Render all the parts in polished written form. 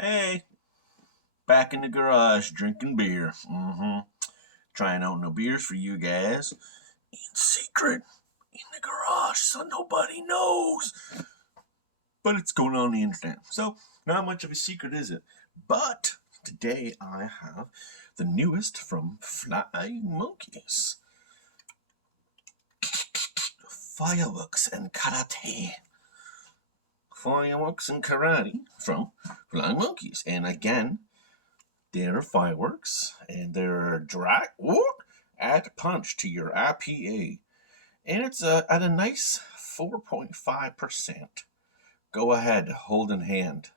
Hey, back in the garage drinking beer. Trying out no beers for you guys. In secret. In the garage so nobody knows. But it's going on the internet. So, not much of a secret, is it? But today I have the newest from Flying Monkeys. Fireworks and Karate. Fireworks and Karate from Flying Monkeys. And again, they're fireworks and they're add punch to your IPA. And it's at a nice 4.5%. Go ahead, hold in hand.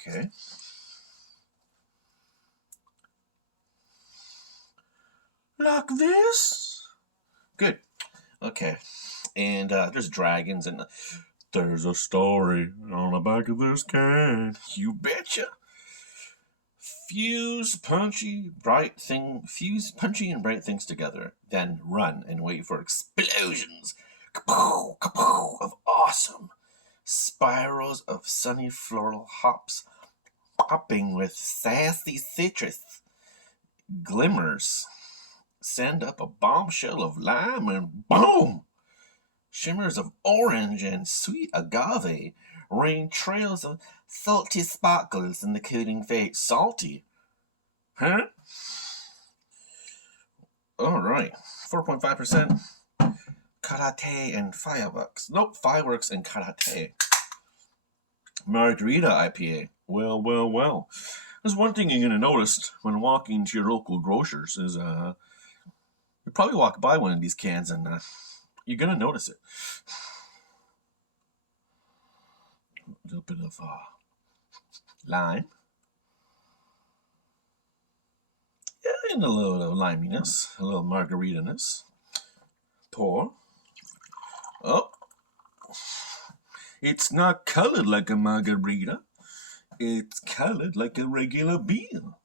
Okay. Like this? Good. Okay. And there's dragons and there's a story on the back of this can. You betcha. Fuse punchy and bright things together, then run and wait for explosions kapow, kapow, of awesome spirals of sunny floral hops popping with sassy citrus glimmers. Send up a bombshell of lime and boom! Shimmers of orange and sweet agave rain trails of salty sparkles in the cooling face. Salty? Huh? Alright. 4.5%. Karate and fireworks. Nope, fireworks and karate. Margarita IPA. Well. There's one thing you're going to notice when walking to your local grocers is you probably walk by one of these cans and you're going to notice it. A little bit of lime. Yeah, and a little of liminess, a little margarita-ness. Pour. Oh. It's not colored like a margarita. It's colored like a regular beer.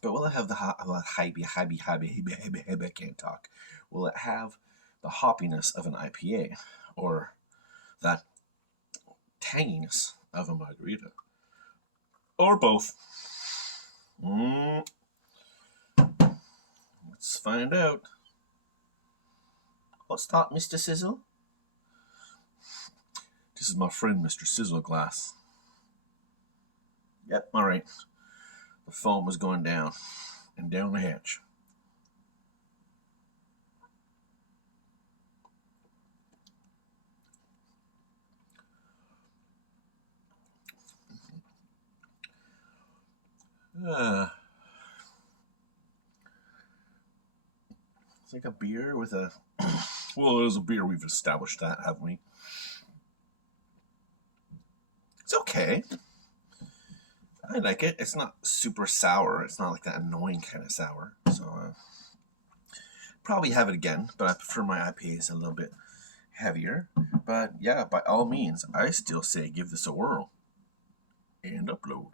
But will it have the I can't talk. Will it have the hoppiness of an IPA or that tanginess of a margarita? Or both? Let's find out. What's that, Mr. Sizzle? This is my friend, Mr. Sizzle Glass. Yep, alright. The foam is going down and down the hatch. It's like a beer with a... Well, it is a beer. We've established that, haven't we? It's okay. I like it. It's not super sour. It's not like that annoying kind of sour. So, probably have it again, but I prefer my IPAs a little bit heavier. But yeah, by all means, I still say give this a whirl and upload.